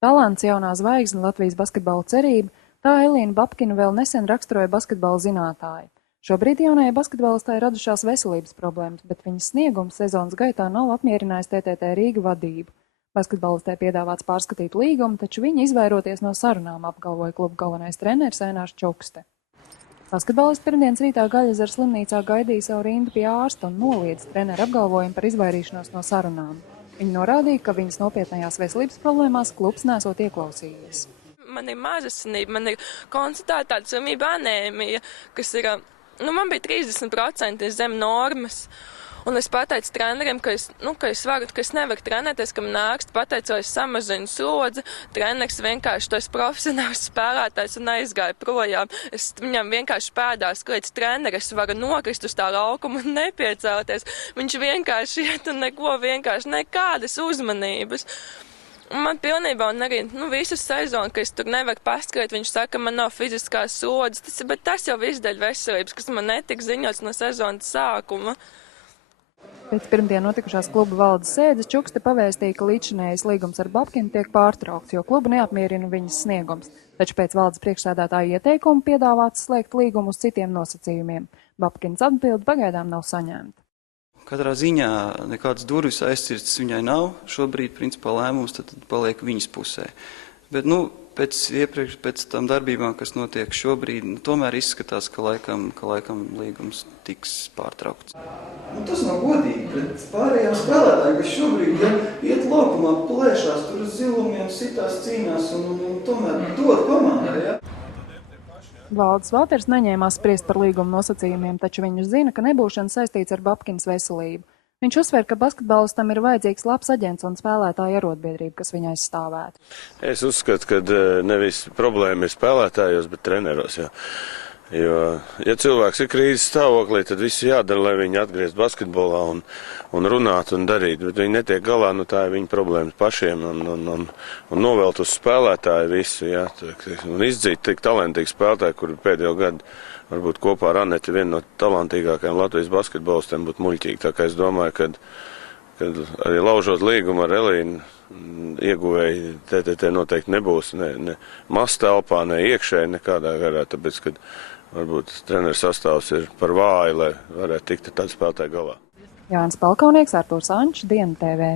Talants, jaunā zvaigzne, Latvijas basketbola cerība, tā Elīna Babkina vēl nesen raksturoja basketbola zinātāji. Šobrīd jaunajai basketbolistai radušās veselības problēmas, bet viņas sniegums sezonas gaitā nav apmierinājis TTT Rīga vadību. Basketbolistē piedāvāts pārskatīt līgumu, taču viņa izvairoties no sarunām, apgalvoja kluba galvenais treneris Ēnārs Čukste. Basketbolists pirmdienas rītā Gaļezeru slimnīcā gaidīja savu rindu pie ārsta un noliedza treneru apgalvojumu par izvairīšanos no sarunām. Viņa norādīja, ka viņas nopietnajās veselības problēmās klubs nesot ieklausījies. Man ir mazasinība, man ir konstatēta tāda slimība anēmija, kas ir, man bija 30% zem normas. Un es pateicu trenerim, ka es nevaru trenēties, ka man ārsti pateica, lai es samazinu slodzi. Treneris vienkārši to esi profesionāls spēlētājs un aizgāja projām. Es viņam vienkārši pēdās kliedz treneri, es varu nokrist uz tā laukuma un nepiecēlties. Viņš vienkārši iet un nekādas uzmanības. Un man pilnībā un arī visu sezonu, ka es tur nevaru paskriet, viņš saka, ka man nav fiziskās slodzes, bet tas jau viss dēļ veselības, kas man netika ziņots no sezonas sākuma. Pēc pirmdien notikušās kluba valdes sēdes Čukste pavēstīja, ka līdzšinējais līgums ar Babkinu tiek pārtraukts, jo klubu neapmierina viņas sniegums. Taču pēc valdes priekšsēdētāja ieteikuma piedāvāts slēgt līgumu uz citiem nosacījumiem. Babkinas atbilde pagaidām nav saņemta. Katrā ziņā nekādas durvis aizcirsts viņai nav. Šobrīd, principā, lēmums tad paliek viņas pusē. Bet, pēc tam darbībām, kas notiek šobrīd, tomēr izskatās, ka laikam līgums tiks pārtraukts. Tas nav godīgi pret pārējām spēlētājiem, kas šobrīd iet laukumā, plēšās, tur uz zilumiem, sitās cīnās un tomēr dod komandai, ja? Valdes Valters neņēmās spriest par līguma nosacījumiem, taču viņš zina, ka nebūšana saistīts ar Babkinas veselību. Viņš uzsver, ka basketbolistam ir vajadzīgs labs aģents un spēlētāja arotbiedrība, kas viņai aizstāvētu. Es uzskatu, ka nevis problēma ir spēlētājos, bet treneros. Jo, ja cilvēks ir krīzes stāvoklī, tad viss jādara, lai viņi atgriezt basketbolā un runāt un darīt. Bet viņi netiek galā, tā ir viņa problēmas pašiem un novelt uz spēlētāju visu. Ja, un izdzīt tik talantīgu spēlētāju, kuri pēdējo gadu varbūt kopā ar Aneti viena no talantīgākajām Latvijas basketbolistiem būtu muļķīgi. Tā kā es domāju, ka arī laužot līgumu ar Elīnu ieguvēji TTT noteikti nebūs ne maztelpā, ne iekšēji nekādā garā, tāpēc, ka varbūt treneru sastāvs ir par vāju, lai varētu tikt ar tādu spēlētāju galā. Jānis Palkaunieks, Artūrs Ančs, Diena TV.